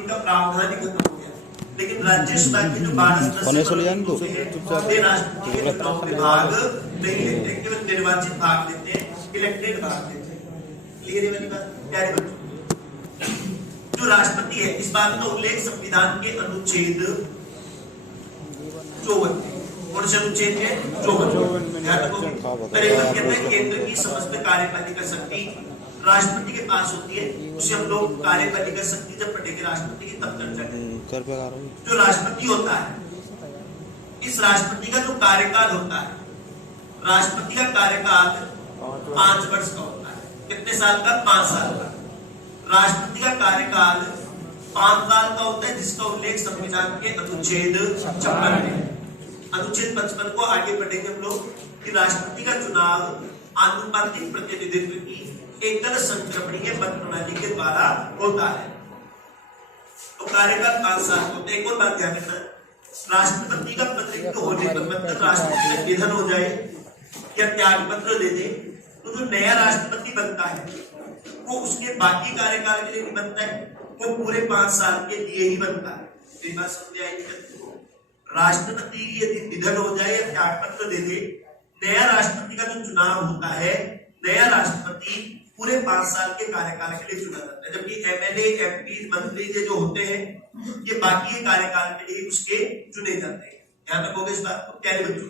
इनका प्रावधान ही खत्म हो गया। लेकिन राज्यसभा के जो 12 सदस्य राष्ट्रपति के चुनाव में भाग नहीं लेते, केवल निर्वाचित भाग लेते हैं, इलेक्टेड भाग लेते हैं। क्लियर है मेरी बात प्यारे बच्चों? जो राष्ट्रपति है इस बात का उल्लेख संविधान के अनुच्छेद 54 और अनुच्छेद के 54 कहते हैं केंद्र की समस्त कार्यपालिका शक्ति राष्ट्रपति के पास होती है। उसे हम लोग कार्यपालिका शक्ति जब पढ़ेंगे राष्ट्रपति की तब चर्चा करेंगे। जो राष्ट्रपति होता है, इस राष्ट्रपति का जो कार्यकाल होता है, राष्ट्रपति का कार्यकाल 5 वर्ष का होता है। कितने साल का? 5 साल का। राष्ट्रपति का कार्यकाल 5 साल का होता है, जिसका उल्लेख संविधान के अनुच्छेद 56 में। अनुच्छेद 55 को आगे पढ़ेंगे हम लोग कि राष्ट्रपति का चुनाव आनुपातिक प्रतिनिधित्व की एकल संक्रमणीय मत प्रणाली के द्वारा होता है। तो कार्यकाल 5 साल होता है। एक और बात ध्यान रखना, राष्ट्रपति का पद रिक्त होने पर मतलब राष्ट्रपति का निधन हो जाए या त्याग पत्र दे दे, तो जो नया राष्ट्रपति बनता है वो उसके बाकी कार्यकाल के लिए नहीं बनता है, वो पूरे 5 साल के लिए ही बनता है। ये बात समझ आएगी? राष्ट्रपति यदि निधन हो जाए या त्याग पत्र दे दे, नया राष्ट्रपति का जो चुनाव होता है, नया राष्ट्रपति पूरे 5 साल के कार्यकाल के लिए चुना जाता है। जबकि एमएलए, एमपी, मंत्री जो होते हैं ये बाकी के कार्यकाल के लिए उसके चुने जाते हैं। ध्यान रखोगे इस बात को प्यारे बच्चों।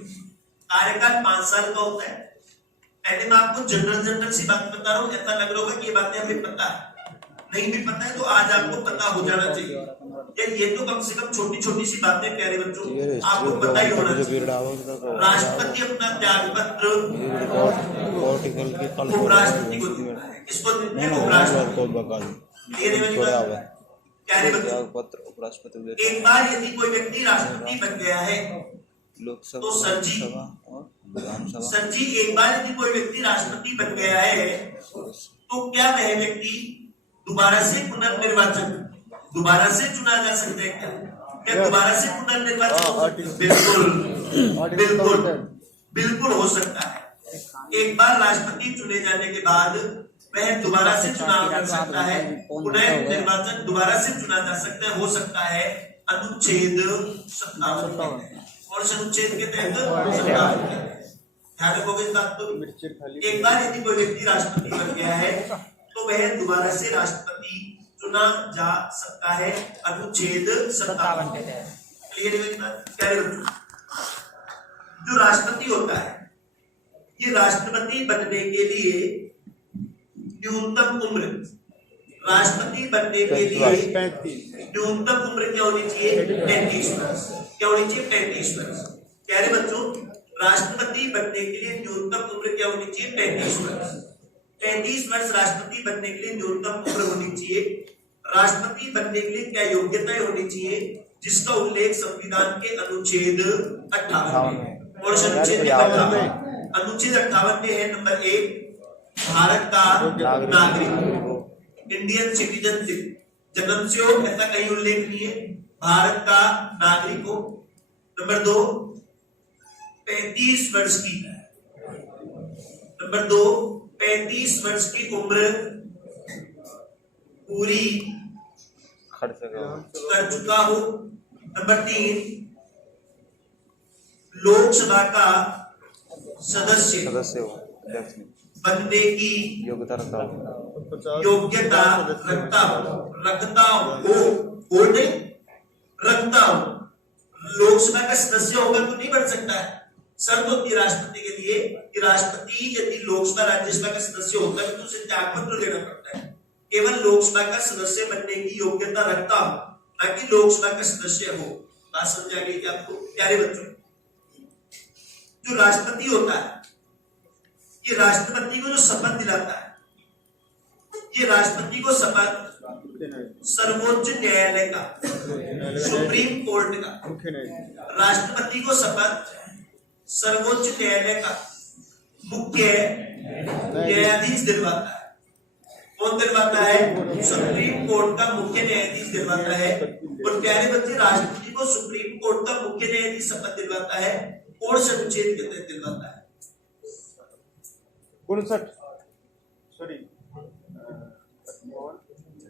कार्यकाल 5 साल का होता है। पहले मैं आपको जनरल सी बात बता रहा हूँ, ऐसा लग रहा होगा कि ये बातें हमें पता है, नहीं भी पता है तो आज आपको पता हो जाना चाहिए। ये तो कम से कम छोटी छोटी सी बातें प्यारे बच्चों आपको पता ही होना चाहिए। राष्ट्रपति अपना त्याग पत्र उपराष्ट्रपति को देता है। इसको देते हैं उपराष्ट्रपति। प्यारे बच्चों, एक बार यदि कोई व्यक्ति राष्ट्रपति बन गया है तो सर जी एक बार यदि कोई व्यक्ति राष्ट्रपति बन गया है तो क्या वह व्यक्ति दोबारा से पुनर्निर्वाचन दोबारा से चुना जा सकता है? क्या दोबारा से पुनर्निर्वाचन? बिल्कुल हो सकता है। एक बार राष्ट्रपति चुने जाने के बाद वह दोबारा से चुनाव कर सकता है, पुनर्निर्वाचन दोबारा से चुना जा सकता है, हो सकता है। अनुच्छेद 57 और अनुच्छेद के तहत 57। ध्यान रखोगे इस बात को। एक बार यदि कोई व्यक्ति राष्ट्रपति बन गया है तो वह दोबारा से राष्ट्रपति चुना जा सकता है, अनुच्छेद 57 के तहत। क्लियर है बात? जो राष्ट्रपति होता है, ये राष्ट्रपति बनने के लिए न्यूनतम उम्र, राष्ट्रपति बनने के लिए न्यूनतम उम्र क्या होनी चाहिए? 35 वर्ष। क्या होनी चाहिए? 35 वर्ष। प्यारे बच्चों, राष्ट्रपति बनने के लिए न्यूनतम उम्र क्या होनी चाहिए? 35 वर्ष। 35 वर्ष राष्ट्रपति बनने के लिए न्यूनतम उम्र होनी चाहिए। राष्ट्रपति बनने के लिए क्या योग्यताएं होनी चाहिए? जिसका उल्लेख संविधान के अनुच्छेद 58 में और अनुच्छेद 58 में है। नंबर 1, भारत का नागरिक, इंडियन सिटीजनशिप, जन्म से हो ऐसा कहीं उल्लेख नहीं है, भारत का नागरिक हो। नंबर 2, 35 वर्ष की। नंबर 2, 35 वर्ष की उम्र पूरी कर चुका हो। नंबर 3, लोकसभा का सदस्य हो, बनने की योग्यता रखता हो लोकसभा का सदस्य होगा तो नहीं बन सकता है। शर्त होती है राष्ट्रपति के लिए कि राष्ट्रपति यदि लोकसभा राज्यसभा का सदस्य होता है तो उसे त्यागपत्र देना पड़ता है। केवल लोकसभा का सदस्य बनने की योग्यता रखता हो, ताकि लोकसभा का सदस्य हो। बात समझ आ गई क्या आपको प्यारे बच्चों? जो राष्ट्रपति होता है, ये राष्ट्रपति को जो शपथ दिलाता है, ये राष्ट्रपति को शपथ सर्वोच्च न्यायालय का, सुप्रीम कोर्ट का, राष्ट्रपति को शपथ सर्वोच्च न्यायालय का मुख्य न्यायाधीश दिलवाता है। कौन दिलवाता है? सुप्रीम कोर्ट का मुख्य न्यायाधीश दिलवाता है। और प्यारे बच्चे, राष्ट्रपति को सुप्रीम कोर्ट का मुख्य न्यायाधीश शपथ दिलवाता है और अनुच्छेद के तहत दिलवाता है। 59 सॉरी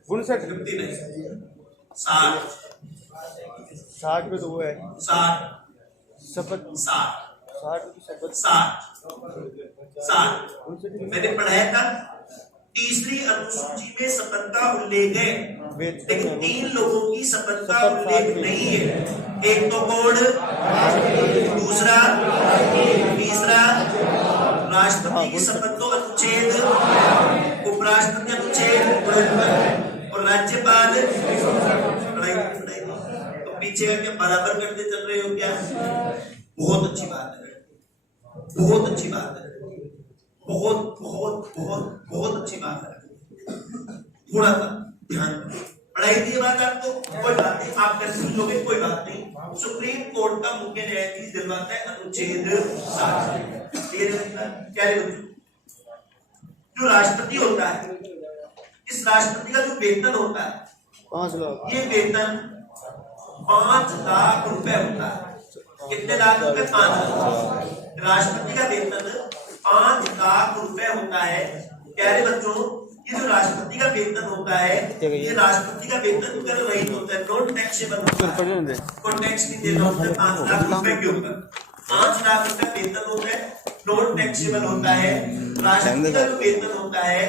59 60 60 पे तो वो है 60 शपथ 60 60 पे तो शपथ 60 मैंने पढ़ाया था। तीसरी अनुसूची में शपथ का उल्लेख है, लेकिन 3 लोगों की शपथ का उल्लेख नहीं है। एक तो कोड, दूसरा, तीसरा राष्ट्रपति की शपथ तो अनुच्छेद, उपराष्ट्रपति अनुच्छेद और राज्यपाल। तो पीछे का क्या बराबर करते चल रहे हो क्या? बहुत अच्छी बात है, बहुत अच्छी बात है, बहुत बहुत बहुत बहुत अच्छी बात है। थोड़ा सा ध्यान पढ़ाई दी बात आपको, कोई बात नहीं, आप कंफ्यूज हो गए, कोई बात नहीं। सुप्रीम कोर्ट का मुख्य न्यायाधीश दिलवाता है अनुच्छेद 60। क्या जो राष्ट्रपति होता है, इस राष्ट्रपति का जो वेतन होता है 5 लाख, ये वेतन 5 लाख रुपए होता है। कितने लाख रुपए? 5 लाख। राष्ट्रपति का वेतन 5 लाख रुपए होता है। प्यारे बच्चों, ये जो राष्ट्रपति का वेतन होता है, ये राष्ट्रपति का वेतन कर रही होता है, नॉन टैक्सेबल होता है, कोई टैक्स नहीं देना होता है। 5 लाख रुपए के ऊपर 5 लाख रुपए वेतन होता है, नॉन टैक्सेबल होता है। राष्ट्रपति का जो वेतन होता है,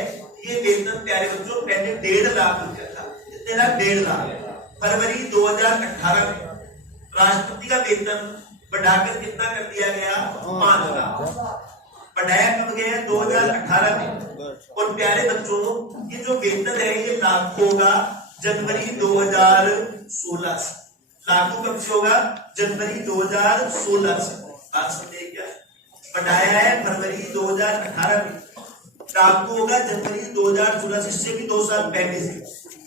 ये वेतन प्यारे बच्चों पहले 1.5 लाख रुपए था। कितने लाख? 1.5 लाख। फरवरी 2018 में राष्ट्रपति का वेतन बढ़ाकर कितना कर दिया गया? 5 लाख। बढ़ाया कब गया? 2018 में। और प्यारे बच्चों, ये जो वेतन है ये लागू होगा जनवरी 2016 से। लागू कब से होगा? जनवरी 2016 से। बात समझे क्या? बढ़ाया है फरवरी 2018 में, लागू होगा जनवरी 2016 से, इससे भी 2 साल पहले से।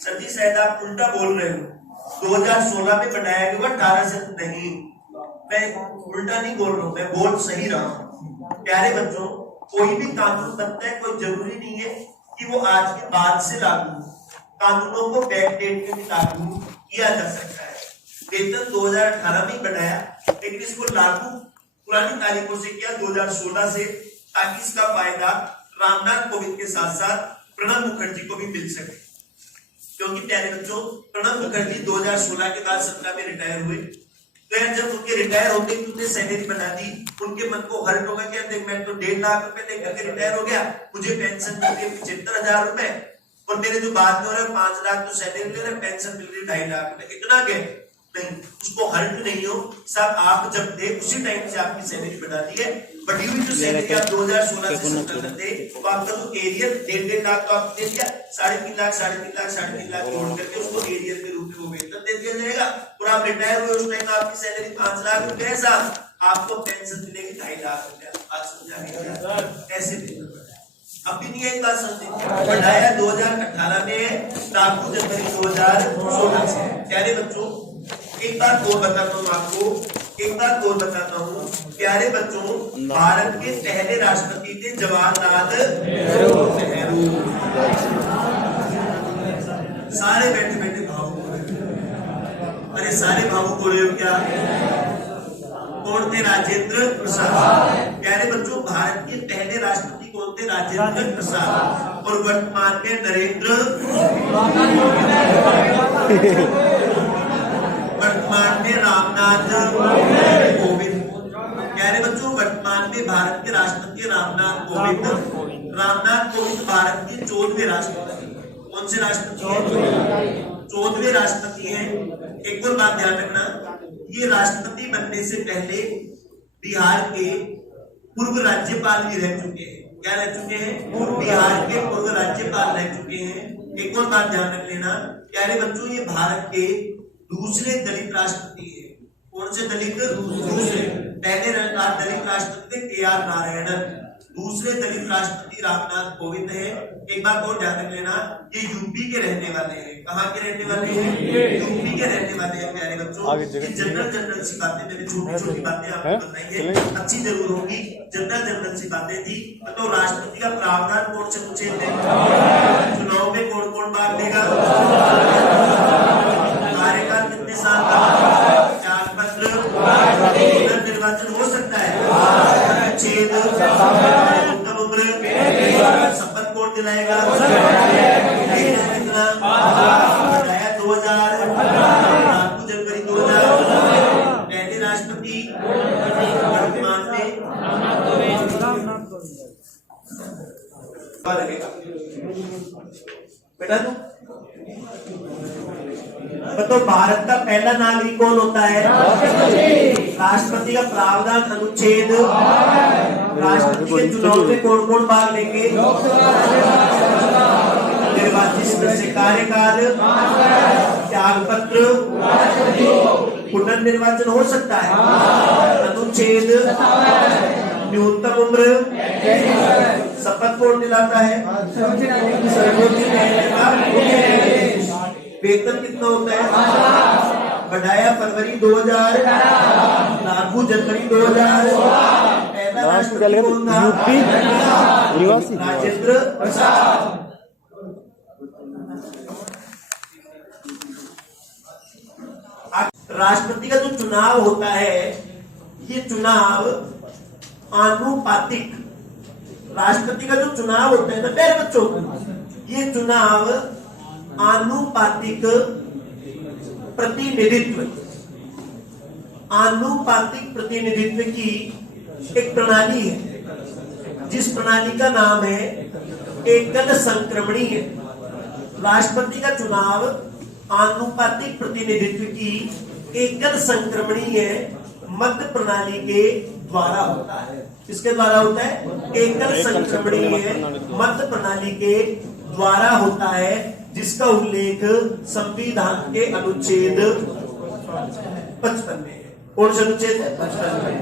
सर जी शायद आप उल्टा बोल रहे हो, 2016 में बढ़ाया गया, 18 से नहीं। मैं उल्टा नहीं बोल रहा हूँ, मैं बोल सही रहा हूँ। प्यारे बच्चों, कोई भी कानून बनता है, कोई जरूरी नहीं है कि वो आज के बाद से लागू हो। कानूनों को बैकडेट में भी लागू किया जा सकता है। वेतन 2018 में बढ़ाया, लेकिन इसको लागू पुरानी तारीखों से किया 2016 से, ताकि इसका फायदा रामनाथ कोविंद के साथ साथ प्रणब मुखर्जी को भी मिल सके। क्योंकि प्यारे बच्चों, प्रणब मुखर्जी 2016 के बाद 17 में रिटायर हुए। तो यार जब उनके रिटायर होते ही तुमने सैलरी बना दी, उनके मन को हर्ट होगा कि देख मैं तो 1.5 लाख रुपए लेकर के रिटायर हो गया, मुझे पेंशन मिल रही है 75,000 रुपए, और मेरे जो बाद में हो रहा है 5 लाख तो सैलरी मिल रहा है, पेंशन मिल रही है 2.5 लाख रुपए। इतना क्या नहीं, उसको हर्ट नहीं हो साहब। आप जब थे उसी टाइम से आपकी सैलरी बढ़ा दी है। बढ़ी हुई जो सैलरी आप 2016 से 17 तक थे, तो आपका जो एरियर 1.5 लाख तो आपको दे दिया, 3.5 लाख 3.5 लाख जोड़ करके उसको एरियर के रूप में वो वेतन दे दिया जाएगा। और आप रिटायर हुए उस टाइम आपकी सैलरी 5 लाख रुपए है साहब, आपको पेंशन मिलेगी 2.5 लाख रुपया। आज समझा नहीं? ऐसे अब भी नहीं है बात समझते। बढ़ाया 2018 में, लागू जनवरी 2016 से। प्यारे बच्चों, एक बात और बताता हूँ आपको, एक बात और बताता हूँ प्यारे बच्चों, भारत के पहले राष्ट्रपति थे जवाहरलाल नेहरू। सारे बैठे बैठे भावुक हो रहे, अरे सारे भावुक हो रहे हो क्या? कौन थे? राजेंद्र प्रसाद। प्यारे बच्चों, भारत के पहले राष्ट्रपति कौन थे? राजेंद्र प्रसाद। और वर्तमान में नरेंद्र, वर्तमान में रामनाथ कोविंद। प्यारे बच्चों, वर्तमान में भारत के राष्ट्रपति रामनाथ कोविंद। रामनाथ कोविंद भारत के 14वें राष्ट्रपति। कौन से राष्ट्रपति हैं? 14वें राष्ट्रपति हैं। एक और बात ध्यान रखना, ये राष्ट्रपति बनने से पहले बिहार के पूर्व राज्यपाल भी रह चुके हैं। क्या रह चुके हैं? बिहार के पूर्व राज्यपाल रह चुके हैं। एक और बात ध्यान रख लेना प्यारे बच्चों, ये भारत के दूसरे दलित राष्ट्रपति है। कौन से दलित? दूसरे। पहले दलित राष्ट्रपति के.आर. नारायणन, दूसरे दलित राष्ट्रपति रामनाथ कोविंद है। एक बात और ध्यान रख लेना, ये यूपी के रहने वाले हैं। कहाँ के रहने वाले हैं? यूपी के रहने वाले हैं। प्यारे बच्चों, जनरल सी बातें, मैंने छोटी छोटी बातें आपको बताई है, अच्छी जरूर होगी। जनरल सी बातें थी। तो राष्ट्रपति का प्रावधान कौन से पूछे थे? चुनाव में कौन कौन भाग लेगा? कार्यकाल कितने साल का? 4 पत्र। निर्वाचन हो सकता है। छेद उम्र, शपथ कौन दिलाएगा? 2000 तो भारत का पहला नागरिक कौन होता है? राष्ट्रपति का प्रावधान अनुच्छेद। राष्ट्रपति के चुनाव में कौन कौन भाग लेंगे? निर्वाचित सदस्य। कार्यकाल, त्यागपत्र, पुनर्निर्वाचन हो सकता है। अनुच्छेद, न्यूनतम उम्र, शपथ कौन दिलाता है? सर्वोच्च न्यायालय का। वेतन कितना होता है? बढ़ाया फरवरी 2000, लागू जनवरी 2000। पहला राष्ट्रपति कौन था? राजेंद्र प्रसाद। राष्ट्रपति का जो चुनाव होता है, ये चुनाव आनुपातिक। राष्ट्रपति का जो चुनाव होता है ना प्यारे बच्चों, ये चुनाव आनुपातिक प्रतिनिधित्व, आनुपातिक प्रतिनिधित्व की एक प्रणाली है, जिस प्रणाली का नाम है एकल संक्रमणीय। राष्ट्रपति का चुनाव आनुपातिक प्रतिनिधित्व की एकल संक्रमणीय मत प्रणाली के द्वारा होता है। किसके द्वारा होता है? एकल संक्रमणीय मत प्रणाली के द्वारा होता है, जिसका उल्लेख संविधान के अनुच्छेद 55 में है। कौन सा अनुच्छेद है? 55 में।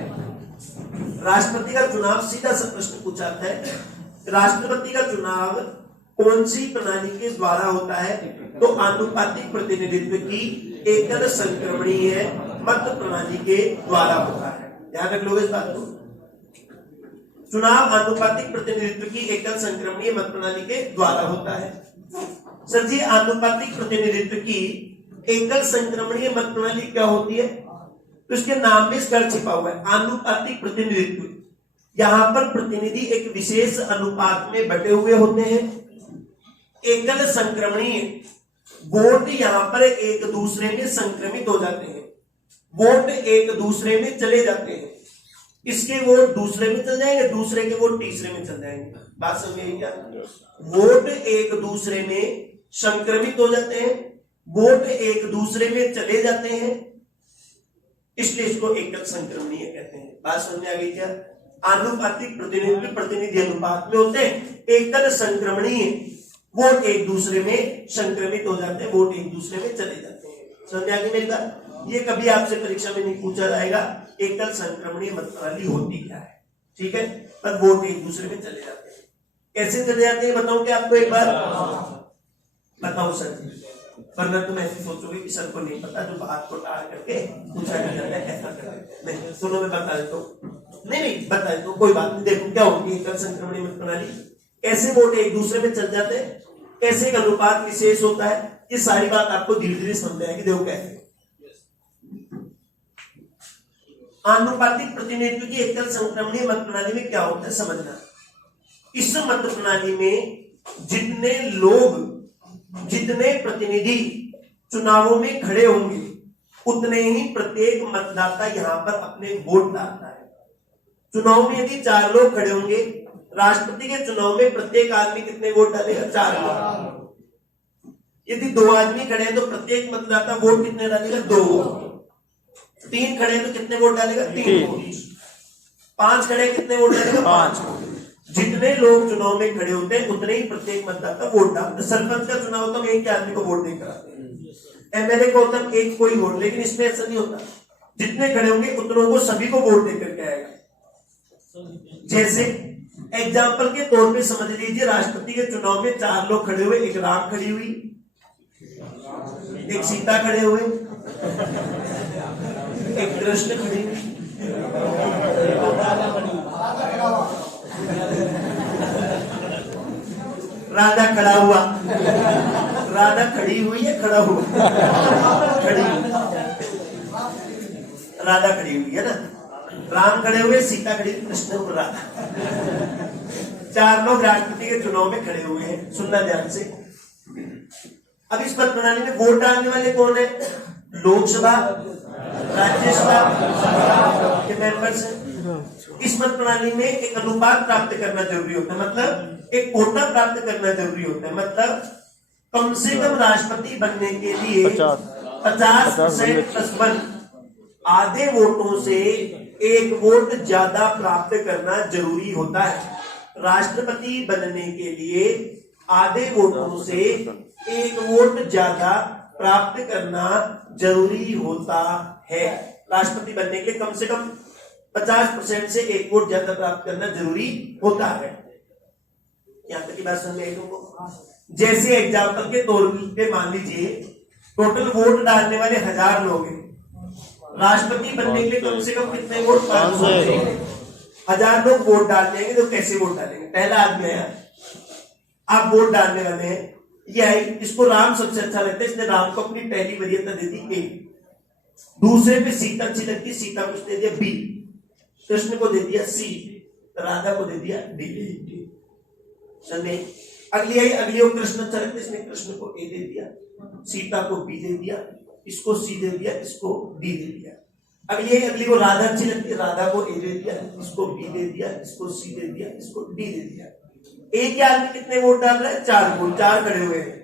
राष्ट्रपति का चुनाव, सीधा सा प्रश्न पूछा है, राष्ट्रपति का चुनाव कौन सी प्रणाली के द्वारा होता है? तो आनुपातिक प्रतिनिधित्व की एकल संक्रमणीय मत प्रणाली के द्वारा होता है। ध्यान रख लो इस बात को। चुनाव आनुपातिक प्रतिनिधित्व की एकल संक्रमणीय मत प्रणाली के द्वारा होता है। सर जी, आनुपातिक प्रतिनिधित्व की एकल संक्रमणीय मत प्रणाली क्या होती है? तो इसके नाम में इसका छिपा हुआ है, आनुपातिक प्रतिनिधित्व। यहां पर प्रतिनिधि एक विशेष अनुपात में बटे हुए होते हैं। एकल संक्रमणीय वोट यहां पर एक दूसरे में संक्रमित हो जाते हैं, वोट एक दूसरे में चले जाते हैं। इसके वोट दूसरे में चल जाएंगे, दूसरे के वोट तीसरे में चल जाएंगे। बात समझ गई क्या? वोट एक दूसरे में संक्रमित हो जाते हैं, वोट एक दूसरे में चले जाते हैं, इसलिए इसको एकल संक्रमणीय कहते हैं। बात समझ आ गई क्या? आनुपातिक प्रतिनिधित्व प्रतिनिधि अनुपात में होते हैं। एकल संक्रमणीय वोट एक दूसरे में संक्रमित हो जाते हैं, वोट एक दूसरे में चले जाते हैं। समझ आ गई मेरी बात? ये कभी आपसे परीक्षा में नहीं पूछा जाएगा एकल संक्रमणीय मत प्रणाली होती क्या है, ठीक है? पर वोट एक दूसरे में चले जाते हैं। कैसे चले जाते हैं बताऊं क्या आपको? एक बार बताओ सर, वरना तुम ऐसे सोचोगे कि सर को नहीं पता, जो बात को टाल करके पूछा नहीं जाता है, ऐसा करते नहीं। सुनो मैं बता देता हूँ। नहीं बता देता हूँ, कोई बात नहीं। देखो क्या होती है एकल संक्रमणीय मत प्रणाली। ऐसे वोट एक दूसरे में चल जाते हैं, कैसे एक अनुपात विशेष होता है, ये सारी बात आपको धीरे धीरे समझ आएगी। देखो कैसे आनुपातिक प्रतिनिधित्व की एकल संक्रमणीय मत प्रणाली में क्या होता है समझना। इस मत प्रणाली में जितने लोग, जितने प्रतिनिधि चुनावों में खड़े होंगे, उतने ही प्रत्येक मतदाता यहां पर अपने वोट डालता है। चुनाव में यदि 4 लोग खड़े होंगे, राष्ट्रपति के चुनाव में प्रत्येक आदमी कितने वोट डालेगा? 4 वोट। यदि 2 आदमी खड़े हैं तो प्रत्येक मतदाता वोट कितने डालेगा? 2। 3 खड़े हैं तो कितने वोट डालेगा? 3 वोट। 5 खड़े कितने वोट डालेगा? 5 वोट। जितने लोग चुनाव में खड़े होते हैं उतने ही प्रत्येक मतदाता वोट डालते हैं। सरपंच का चुनाव होता है, एक आदमी को वोट देकर आते हैं। एमएलए को होता है एक कोई वोट, लेकिन इसमें ऐसा नहीं होता। जितने खड़े होंगे उतनों को सभी को वोट देकर के आएगा। जैसे एग्जाम्पल के तौर पे समझ लीजिए, राष्ट्रपति के चुनाव में 4 लोग खड़े हुए, एक राम खड़ी हुई, एक सीता खड़े हुए, एक कृष्ण खड़ी हुई, राधा खड़ा हुआ। राधा खड़ी हुई है, खड़ा हुआ? खड़ी हुई। राधा खड़ी हुई है ना, राम खड़े हुए, सीता खड़ी, कृष्ण और राधा। 4 लोग राष्ट्रपति के चुनाव में खड़े हुए हैं। सुनना ध्यान से। अब इस मत प्रणाली में वोट डालने वाले कौन है? लोकसभा, राज्यसभा के मेंबर्स हैं। इस मत प्रणाली में एक अनुपात प्राप्त करना जरूरी होता है, मतलब एक कोटा प्राप्त करना जरूरी होता है। मतलब कम से कम राष्ट्रपति बनने के लिए 50% प्लस 1, आधे वोटों से एक वोट ज्यादा प्राप्त करना जरूरी होता है। राष्ट्रपति बनने के लिए आधे वोटों से एक वोट ज्यादा प्राप्त करना जरूरी होता है। राष्ट्रपति बनने के लिए कम से कम 50% से एक वोट ज्यादा प्राप्त करना जरूरी होता है। यहां तक की बात समझ में आई तुमको? जैसे एग्जाम्पल के तौर पे मान लीजिए टोटल वोट डालने वाले 1000 लोग हैं, राष्ट्रपति बनने के लिए कम से कम कितने वोट? 1000 लोग वोट डाल देंगे तो कैसे वोट डालेंगे? पहला आदमी है, आप वोट डालने वाले हैं, ये है, इसको राम सबसे अच्छा लगता है, इसने राम को अपनी पहली वरीयता दे दी ए, दूसरे पे सीता अच्छी लगती है, सीता को दे दिया बी, कृष्ण को दे दिया सी, राधा को दे दिया डी। समझे? अगली आई, अगली को कृष्ण अच्छा लगता है, इसने कृष्ण को ए दे दिया, सीता को बी दे दिया, इसको सी दे दिया, इसको डी दे दिया। अगली आई, अगली को राधा अच्छी लगती है, राधा को ए दे दिया, इसको बी दे दिया, इसको सी दे दिया, इसको डी दे दिया। एक ही आदमी कितने वोट डाल रहा है? 4 वोट, 4 खड़े हुए हैं।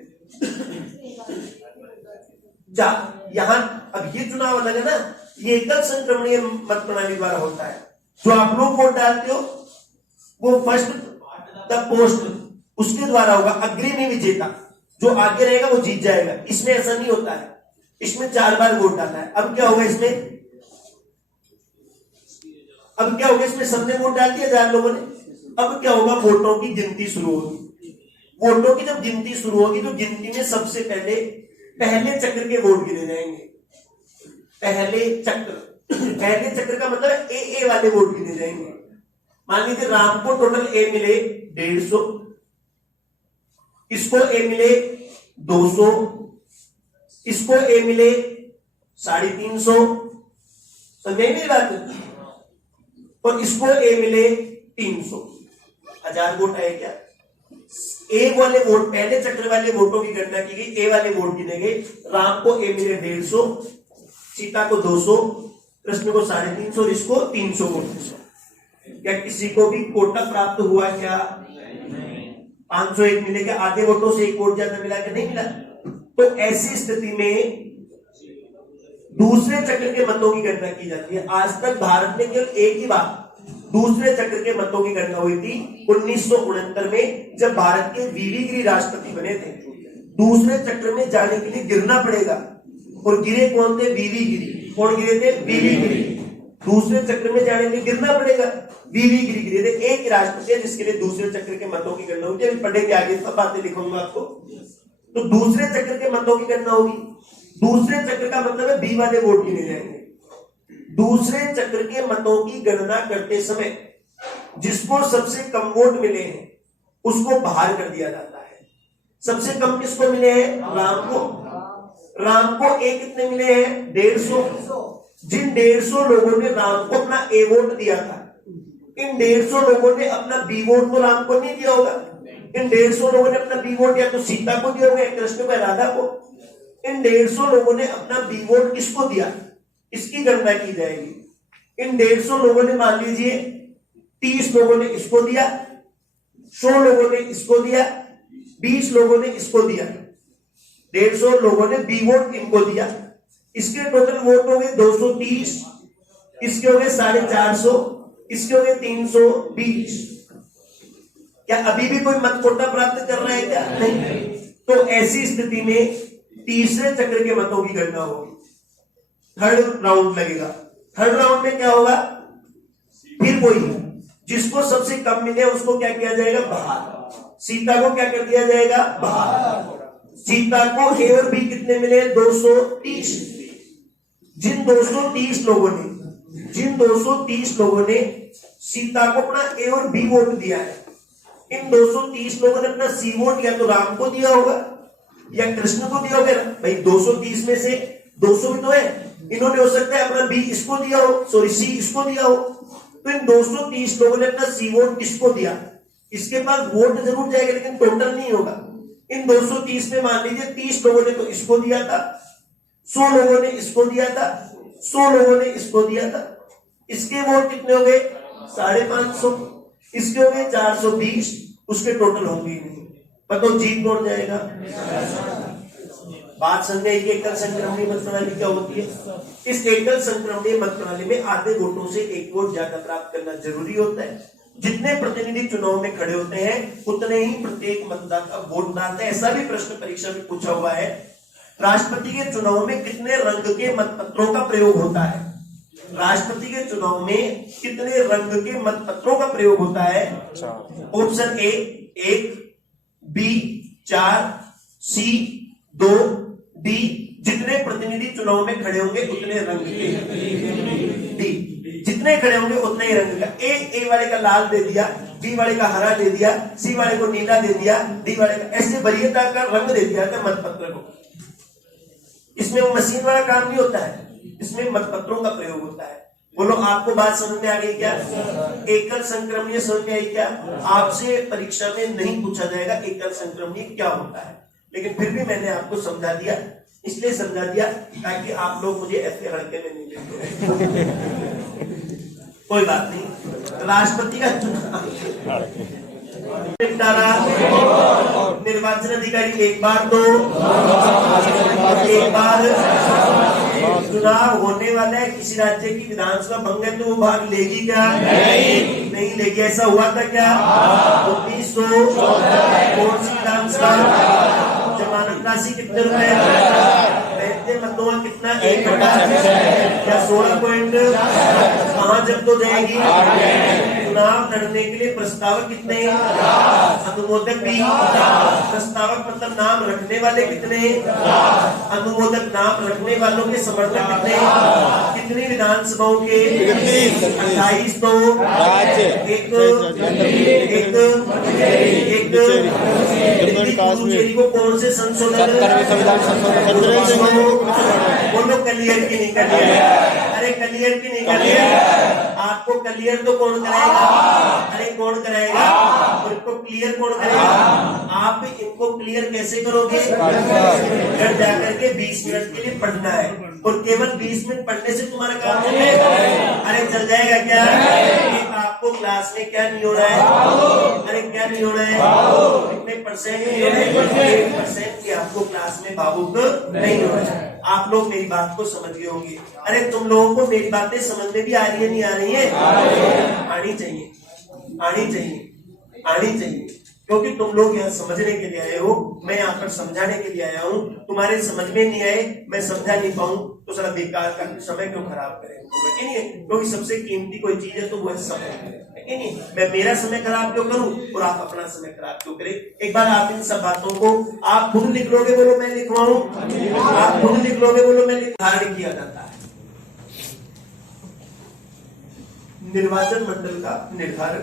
यहां अब ये चुनाव अलग है ना, ये एकल संक्रमणीय मत प्रणाली द्वारा होता है। जो आप लोग वोट डालते हो वो फर्स्ट द पोस्ट उसके द्वारा होगा, अग्रणी विजेता जो आगे रहेगा वो जीत जाएगा। इसमें ऐसा नहीं होता है, इसमें 4 बार वोट डालना है। अब क्या होगा इसमें? इसमें सबने वोट डाल दिया 1000 लोगों ने। अब क्या होगा? वोटों की गिनती शुरू होगी। वोटों की जब गिनती शुरू होगी तो गिनती में सबसे पहले चक्र के वोट गिने जाएंगे। पहले चक्र का मतलब ए वाले वोट गिने जाएंगे। मान लीजिए राम को टोटल ए मिले 150, इसको ए मिले 200, इसको ए मिले 350, समझे मेरी बात? और इसको ए मिले 300, 1000 वोट आए क्या? ए वाले वोट, पहले चक्र वाले वोटों की गणना की गई, ए वाले वोट गिने गए। राम को ए मिले 150, सीता को 200, कृष्ण को 350 और इसको 300 वोट। क्या किसी को भी कोटा प्राप्त हुआ क्या? 501 मिले क्या? आधे वोटों से एक वोट ज्यादा मिला क्या? नहीं मिला। तो ऐसी स्थिति में दूसरे चक्र के मतों की गणना की जाती है। आज तक भारत में केवल एक ही बार दूसरे चक्र के मतों की गणना हुई थी 1969 में, जब भारत के वीवी गिरी राष्ट्रपति बने थे। दूसरे चक्र में जाने के लिए गिरना पड़ेगा, और गिरे कौन थे? वीवी गिरी। कौन गिरे थे? वीवी गिरी। दूसरे चक्र में जाने के लिए गिरना पड़ेगा, वीवी गिरी गिरे थे। एक ही राष्ट्रपति है जिसके लिए दूसरे चक्र के मतों की गणना होती है। अभी पढ़ेंगे आगे, सब बातें लिखूंगा आपको। तो दूसरे चक्र के मतों की गणना होगी। दूसरे चक्र का मतलब है बी वाले वोट गिने जाएंगे। दूसरे चक्र के मतों की गणना करते समय जिसको सबसे कम वोट मिले हैं उसको बाहर कर दिया जाता है। सबसे कम किसको मिले हैं? राम को। राम को ए कितने मिले हैं? 150। जिन 150 लोगों ने राम को अपना ए वोट दिया था, इन 150 लोगों ने अपना बी वोट तो राम को नहीं दिया होगा। इन 150 लोगों ने अपना बी वोट या तो सीता को दिया होगा, या कृष्ण को, राधा को। इन 150 लोगों ने अपना बी वोट किसको दिया, इसकी गणना की जाएगी। इन 150 लोगों ने मान लीजिए 30 लोगों ने इसको दिया, 100 लोगों ने इसको दिया, 20 लोगों ने इसको दिया, 150 लोगों ने बी वोट इनको दिया। इसके टोटल वोट हो गए 230, इसके हो गए 450, इसके हो गए 320। क्या अभी भी कोई मत कोटा प्राप्त कर रहा है क्या? नहीं। तो ऐसी स्थिति में तीसरे चक्र के मतों की गणना होगी। थर्ड राउंड लगेगा। थर्ड राउंड में क्या होगा? फिर वही जिसको सबसे कम मिले उसको क्या किया जाएगा? बाहर। सीता को क्या कर दिया जाएगा? बाहर। सीता को ए और बी कितने मिले? 230। जिन 230 लोगों ने सीता को अपना ए और बी वोट दिया है, इन 230 लोगों ने अपना सी वोट या तो राम को दिया होगा या कृष्ण को दिया होगा। भाई 230 में से 200 भी तो है, इन्होंने हो सकता है अपना बी इसको दिया हो, सॉरी सी इसको दिया हो। तो इन 230 लोगों ने अपना सी वोट किसको दिया? इसके पास वोट जरूर जाएगा लेकिन टोटल नहीं होगा। इन 230 में मान लीजिए 30 लोगों ने तो इसको दिया था, 100 लोगों ने इसको दिया था, 100 लोगों ने इसको दिया था। इसके वोट कितने हो गए? 550। इसके हो गए 420, उसके टोटल होंगे ही नहीं। बताओ जीत कौन जाएगा? बात समझ आई कि एकल संक्रमणीय मत प्रणाली क्या होती है। इस एकल संक्रमणीय मत प्रणाली में आधे वोटों से एक वोट ज्यादा प्राप्त करना जरूरी होता है। जितने प्रतिनिधि चुनाव में खड़े होते हैं उतने ही प्रत्येक मतदाता वोट डालता है। ऐसा भी प्रश्न परीक्षा में पूछा हुआ है, राष्ट्रपति के चुनाव में कितने रंग के मतपत्रों का प्रयोग होता है। राष्ट्रपति के चुनाव में कितने रंग के मतपत्रों का प्रयोग होता है। Option A 1, B 4, C 2, D जितने प्रतिनिधि चुनाव में खड़े होंगे उतने रंग के, डी जितने खड़े होंगे उतने ही रंग का। ए वाले का लाल दे दिया, बी वाले का हरा दे दिया, सी वाले को नीला दे दिया, डी वाले का ऐसे वरीयता का रंग दे दिया था मतपत्र को। इसमें वो मशीन वाला काम नहीं होता है, इसमें मतपत्रों का प्रयोग होता है। बोलो आपको बात समझ में आ गई क्या? एकल संक्रमणीय समझ में आई क्या? आपसे परीक्षा में नहीं पूछा जाएगा एकल संक्रमणीय क्या होता है, लेकिन फिर भी मैंने आपको समझा दिया। इसलिए समझा दिया ताकि आप लोग मुझे ऐसे हल्के में नहीं लेते। कोई बात नहीं, राष्ट्रपति का चुनाव निपटारा निर्वाचन अधिकारी एक बार चुनाव होने वाला है। किसी राज्य की विधानसभा भंग है तो वो भाग लेगी क्या? नहीं लेगी। ऐसा हुआ था क्या? 1900 कौन सी विधानसभा? जमानत राशि कितने रुपए? बैठते मतों का कितना? 1/6 क्या 16 पॉइंट? कहाँ जब्त हो जाएगी? चुनाव लड़ने के लिए प्रस्तावक कितने? अनुमोदक भी। प्रस्तावक मतलब नाम रखने वाले कितने? अनुमोदक नाम रखने वालों के समर्थक कितने? कितनी विधानसभाओं के? 28। तो एक को कौन से संशोधन? बोलो क्लियर की नहीं क्लियर? अरे क्लियर की नहीं क्लियर? आपको क्लियर तो कौन कराएगा? अरे कौन कराएगा? और इनको क्लियर कौन करेगा? आप इनको क्लियर कैसे करोगे? घर जाकर के 20 मिनट के लिए पढ़ना है और केवल 20 मिनट पढ़ने से तुम्हारा काम हो जाएगा? अरे चल जाएगा क्या? आपको क्लास में क्या नहीं हो रहा है? अरे क्या नहीं हो रहा है? कितने परसेंट नहीं हो रहा है? 1% की आपको क्लास में भावुक नहीं हो रहा है। आप लोग मेरी बात को समझ गए होंगे। अरे तुम लोगों को मेरी बातें समझ में भी आ रही है नहीं आ रही है? आनी चाहिए, आनी चाहिए, आनी चाहिए, क्योंकि तुम लोग यहाँ समझने के लिए आए हो, मैं यहाँ पर समझाने के लिए आया हूँ। तुम्हारे समझ में नहीं आए, मैं समझा नहीं पाऊँ तो सारा बेकार का समय क्यों खराब करें? क्योंकि सबसे कीमती कोई चीज है तो वो है समय, है नहीं? मैं मेरा समय खराब क्यों करूं और आप अपना समय खराब क्यों करें? एक बार आप इन सब बातों को आप खुद लिख लोगे, बोलो मैं लिखवाऊं? आप खुद लिख लोगे, बोलो मैं निर्धारण किया जाता है। निर्वाचन मंडल का निर्धारण,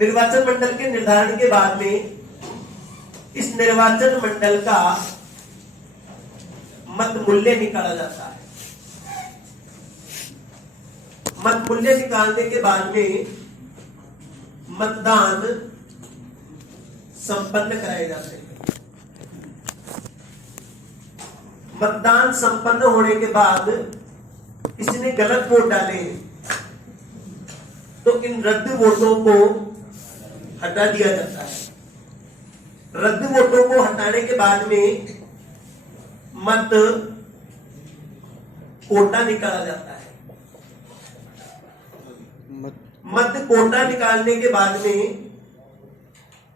निर्वाचन मंडल के निर्धारण के बाद में इस निर्वाचन मंडल का मत मूल्य निकाला जाता है। मत मूल्य निकालने के बाद में मतदान संपन्न कराए जाते हैं। मतदान संपन्न होने के बाद किसी ने गलत वोट डाले तो इन रद्द वोटों को हटा दिया जाता है। रद्द वोटों को हटाने के बाद में मत कोटा निकाला जाता है। मत कोटा निकालने के बाद में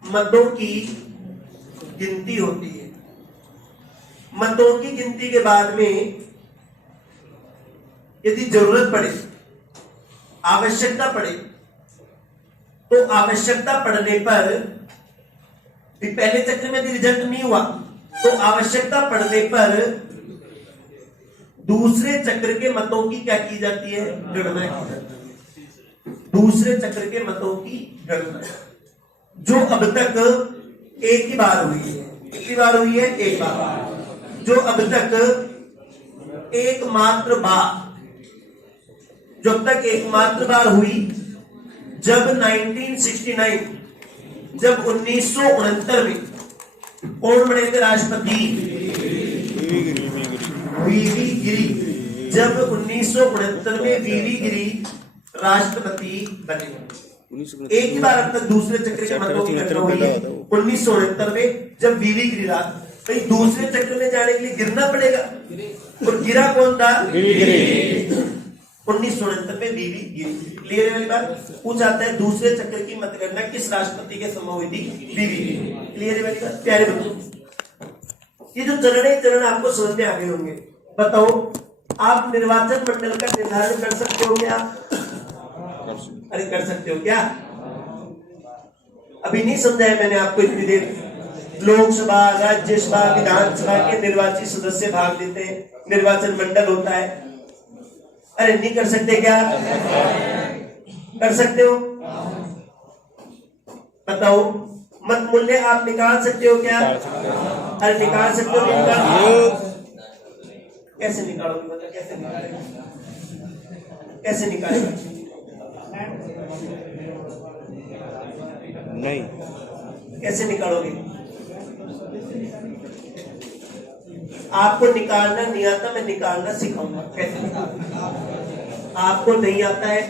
मतों की गिनती होती है। मतों की गिनती के बाद में यदि जरूरत पड़े, आवश्यकता पड़े, तो आवश्यकता पड़ने पर पहले चक्र में रिजल्ट नहीं हुआ तो आवश्यकता पड़ने पर दूसरे चक्र के मतों की क्या की जाती है? गणना की जाती है। दूसरे चक्र के मतों की गणना जो अब तक एक ही बार हुई है। कितनी बार हुई है? एक बार। जो अब तक एकमात्र बार, जब तक एकमात्र बार हुई जब 1969, जब 1969 में कौन बने थे राष्ट्रपति? वीवी गिरी। जब 1969 में वीवी गिरी राष्ट्रपति बने। एक ही बार अब तक दूसरे चक्र के मतों की गणना हुई है 1969 में जब वीवी गिरी भाई दूसरे चक्र में जाने के लिए गिरना पड़ेगा, और गिरा कौन था? 1969 में बीवी गिरी। क्लियर है वाली बात? पूछ आता है दूसरे चक्र की मतगणना किस राष्ट्रपति के समय हुई थी? बीवी। क्लियर है वाली बात? प्यारे बच्चों, ये जो चरण आपको समझ में आ गए होंगे। बताओ, आप निर्वाचन मंडल का निर्धारण कर सकते हो क्या? अरे कर सकते हो क्या? अभी नहीं समझाया मैंने आपको इतनी देर। लोकसभा, राज्यसभा, विधानसभा के निर्वाचित सदस्य भाग लेते हैं, निर्वाचन मंडल होता है। अरे नहीं कर सकते क्या? कर सकते हो? बताओ, मत मूल्य आप निकाल सकते हो क्या? अरे निकाल सकते हो? कैसे निकालोगे? मतलब कैसे निकालेगा? कैसे निकालेगा? नहीं, कैसे निकालोगे? आपको निकालना नहीं आता, मैं निकालना सिखाऊंगा कैसे निकालना। आपको नहीं आता है,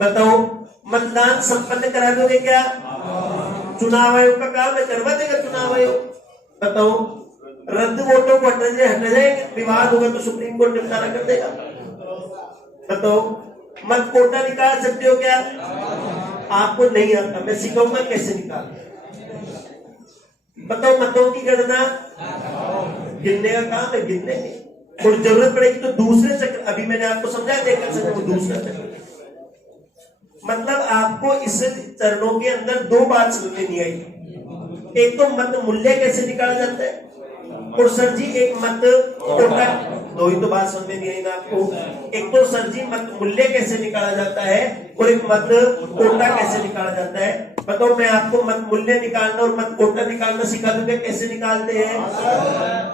बताओ, मतदान संपन्न करा दोगे क्या? चुनाव आयोग का काम है, करवा देगा चुनाव आयोग। बताओ, रद्द वोटों को हट जाएंगे, विवाद होगा तो सुप्रीम कोर्ट निपटारा कर देगा। बताओ, मत कोटा निकाल सकते हो क्या? आपको नहीं आता, मैं सिखाऊंगा कैसे निकाल। बताओ, मतों की गणना गिनने का काम है, गिनने की। और जरूरत पड़ेगी तो दूसरे चक्र, अभी मैंने आपको समझाया देखा सकते वो दूसरा चक्र। मतलब आपको इस चरणों के अंदर दो बात समझ में नहीं आई। एक तो मत मूल्य कैसे निकाला जाता है, और सर जी एक मत कोटा, दो ही तो बात समझ में नहीं आई ना आपको। एक तो सर जी मत मूल्य कैसे निकाला जाता है, और एक मत कोटा कैसे निकाला जाता है। बताओ, मैं आपको मत मूल्य निकालना और मत कोटा निकालना सिखा दूंगा कैसे निकालते हैं।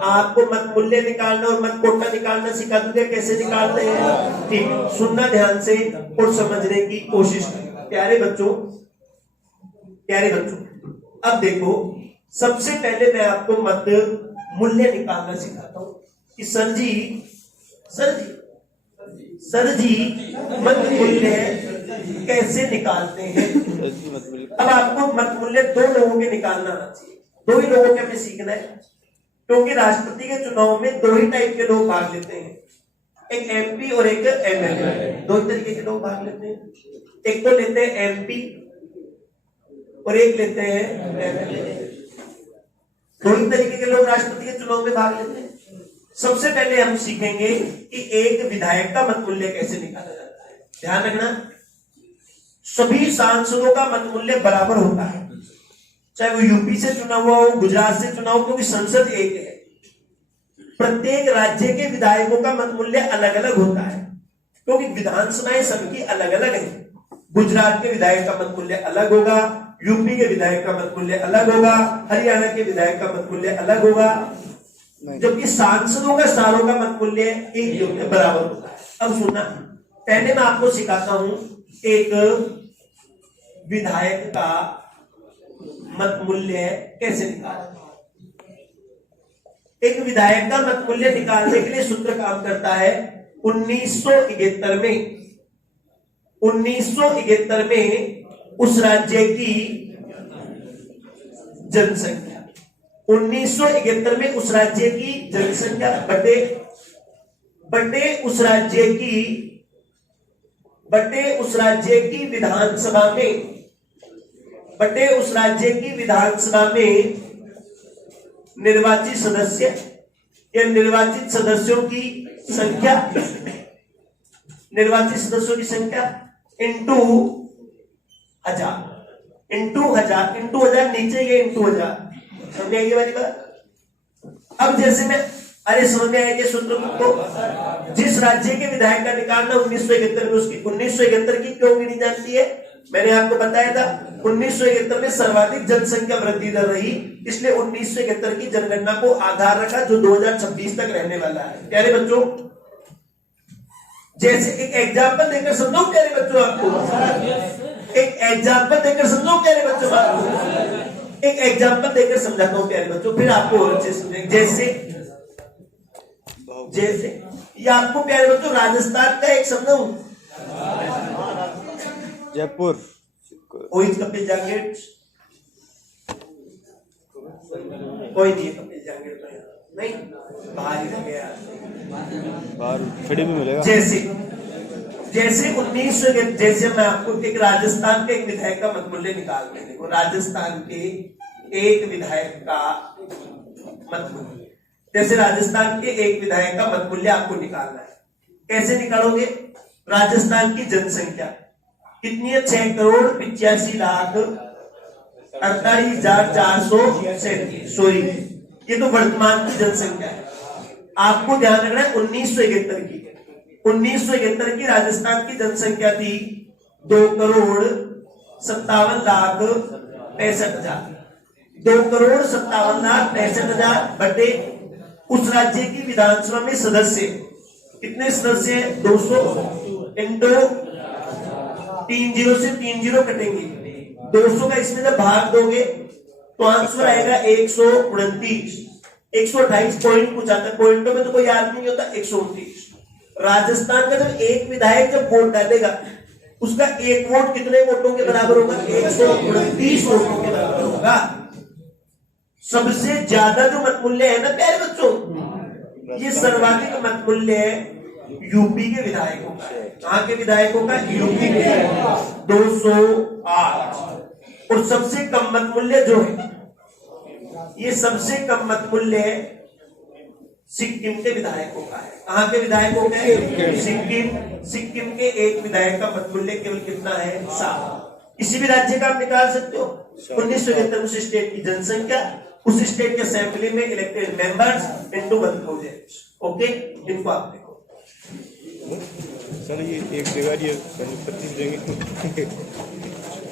आपको मत मूल्य निकालना और मत कोटा निकालना सिखा दूंगा कैसे निकालते हैं। ठीक, सुनना ध्यान से और समझने की कोशिश करें प्यारे बच्चों। प्यारे बच्चों, अब देखो, सबसे पहले मैं आपको मत मूल्य निकालना सिखाता हूं कि सर जी मत मूल्य कैसे निकालते हैं। अब आपको मत मूल्य दो लोगों के निकालना आना चाहिए, दो ही लोगों के हमें सीखना है, क्योंकि राष्ट्रपति के चुनाव में दो ही टाइप के लोग भाग लेते हैं, एक एमपी और एक एमएलए। दो ही तरीके के लोग भाग लेते हैं, एक तो लेते हैं एमपी और एक लेते हैं एमएलए। दो ही तरीके के लोग राष्ट्रपति के चुनाव में भाग लेते हैं। सबसे पहले हम सीखेंगे कि एक विधायक का मत मूल्य कैसे निकाला जाता है। ध्यान रखना, सभी सांसदों का मत मूल्य बराबर होता है, चाहे वो यूपी से चुना हुआ हो, गुजरात से चुना हो, क्योंकि संसद एक है। प्रत्येक राज्य के विधायकों का मत मूल्य अलग अलग होता है, क्योंकि विधानसभाएं सबकी अलग अलग है। गुजरात के विधायक का मत मूल्य अलग होगा, यूपी के विधायक का मत मूल्य अलग होगा, हरियाणा के विधायक का मत मूल्य अलग होगा, जबकि सांसदों का सारों का मत मूल्य एक ही होता है, बराबर होता है। अब सुनना, पहले मैं आपको सिखाता हूं एक विधायक का मत मूल्य कैसे निकालना। एक विधायक का मत मूल्य निकालने के लिए सूत्र काम करता है। 1971 में उस राज्य की जनसंख्या, 1971 में उस राज्य की जनसंख्या बटे उस राज्य की विधानसभा में निर्वाचित सदस्य या निर्वाचित सदस्यों की संख्या इंटू हजार नीचे गए इंटू हजार। समझ आएगी वाली बात? अब जैसे मैं, अरे समझ में आएगी सूत्र को। जिस राज्य के विधायक का निकालना 1971 में, उसकी 1971 की क्यों गिनी जाती है, मैंने आपको बताया था। 1971 में सर्वाधिक जनसंख्या वृद्धि दर रही, इसलिए 1971 की जनगणना को आधार रखा, जो 2026 तक रहने वाला है। प्यारे बच्चों, जैसे एक एग्जाम्पल देकर समझाओ प्यारे बच्चों आपको, एक एग्जाम्पल देकर समझाओ प्यारे बच्चों आपको, एक एग्जाम्पल देकर समझाता हूं प्यारे बच्चों, फिर आपको और अच्छे समझेंगे। जैसे ये आपको प्यारे बच्चों राजस्थान का एक समझाऊं, जयपुर, कोई कपिल जैकेट, कोई नहीं है कपिल नहीं, बाहर ही लगेगा। बाहर खड़ी भी मिलेगा। जैसे 1900 के, जैसे मैं आपको एक राजस्थान के एक विधायक का मतमूल्य निकाल के देखो, राजस्थान के एक विधायक का मतमूल्य, जैसे राजस्थान के एक विधायक का मतमूल्य आपको निकालना है। कैसे निकालोगे? राजस्थान की जनसंख्या कितनी है? 6,48,437। सॉरी, ये तो वर्तमान की जनसंख्या है। आपको ध्यान रखना है 1971 की। 1971 की राजस्थान की जनसंख्या थी 2,57,65,000। 2,57,65,000 बटे उस राज्य की विधानसभा में सदस्य कितने सदस्य हैं? 200 इंटू 30 से 30 कटेंगे, 200 का इसमें जब भाग दोगे तो आंसर आएगा 129, 128 पॉइंट कुछ आता है। पॉइंटों में तो कोई याद नहीं होता। 129। राजस्थान का जब एक विधायक जब वोट डालेगा, उसका एक वोट कितने वोटों के बराबर होगा? 129 वोटों के बराबर होगा। सबसे ज्यादा जो मतमूल्य है ना प्यारे बच्चों, ये सर्वाधिक मतमूल्य यूपी के विधायकों का है। कहां के विधायकों का? यूपी के 208। और सबसे कम मतमूल्य जो है, ये सबसे कम मतमूल्य सिक्किम के विधायकों का है। कहां के विधायकों का है? सिक्किम के एक विधायक का मतमूल्य केवल कितना है? 7। किसी भी राज्य का आप निकाल सकते हो। 1971 उस स्टेट की जनसंख्या, उस स्टेट के असेंबली में इलेक्टेड मेंबर्स इनटू 1000। ओके, इनको आप देखो। सर ये एक जगह 25 देंगे।